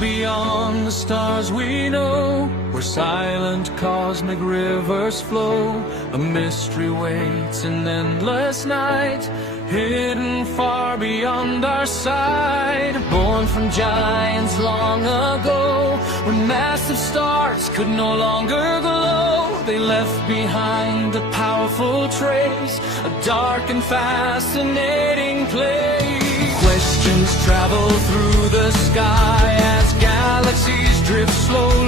beyond the stars we know, where silent cosmic rivers flow, a mystery waits in endless night, hidden far beyond our sight. Born from giants long ago, when massive stars could no longer glow, they left behind a powerful trace, a dark and fascinating place. Questions travel through the sky as galaxies drift slowly